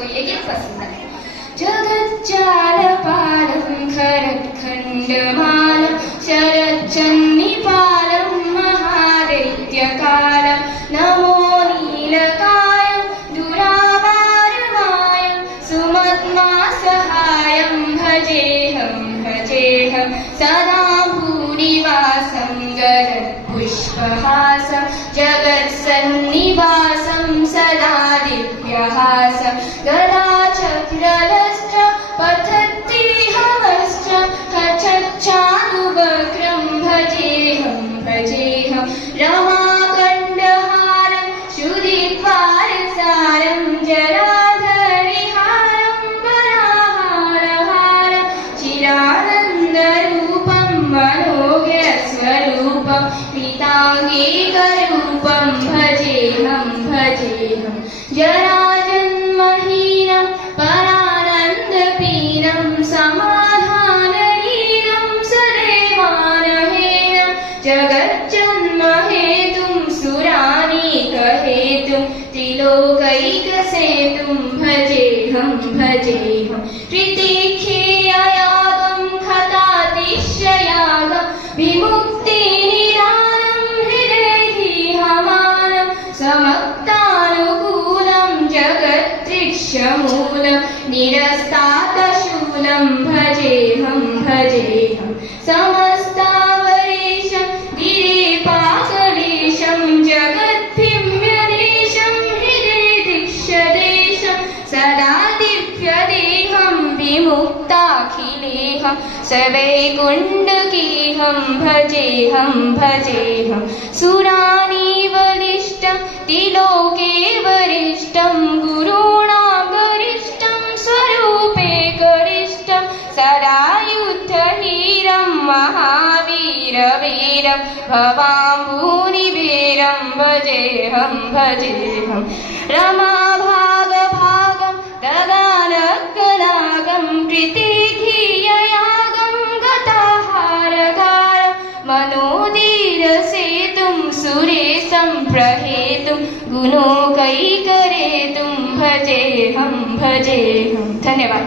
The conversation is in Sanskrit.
को ये पसंद है। जगज्जालपालं खरत्खण्डमालं शरच्चन्निपालं महादैत्यकालं नमो नीलकायं दुरावारमायं सुमत्मासहायं भजेऽहं सदा भूनिवासं गरत्पुष्पहासं जगत्सन्निवासं सदा दिव्यहासं गदाचक्रलश्च पतत्तिहवश्च कचच्चानुवक्रं भजेऽहं रमाकण्डहारं शुदिद्वारसारं जराधरविहारं वराहारहारं चिरानन्दरूपं मनोज्ञस्वरूपं पीताङ्गीकरूपं भजेऽहं जराजन्महीनं परानन्दपीनं समाधानहीनं सदैवानहेनं जगज्जन्महेतुं सुरानीकहेतुं त्रिलोकैकसेतुं भजेऽहं कृतिखेययागं खतातिशयागं विमुक्तिनिदानं हृदयधिहमानं समक्तानुकूलं जगत्त्रिक्षमूलं निरस्तातशूलं भजेऽहं समस्तावरेशं गिरिपाकलेशं जगद्भिम्यदेशं हृदयदिक्षदेशं सदा दिव्यदेहं विमुक्ताखिलेहं सवैकुण्डकीहं भजेऽहं सुरानीवलिष्टं त्रिलोके वरिष्ठं गुरूणां गरिष्ठं स्वरूपे गरिष्ठं सदा युद्धवीरं महावीरवीरं भवाम्भूनिवीरं भजेऽहं रमाभागभागं ददानकनागं प्रीतिधिययागं गताहारगारं मनोदीरसेतुं सुरेशं प्रहेतुं गुणोकैकरेतुं भजेऽहं धन्यवाद।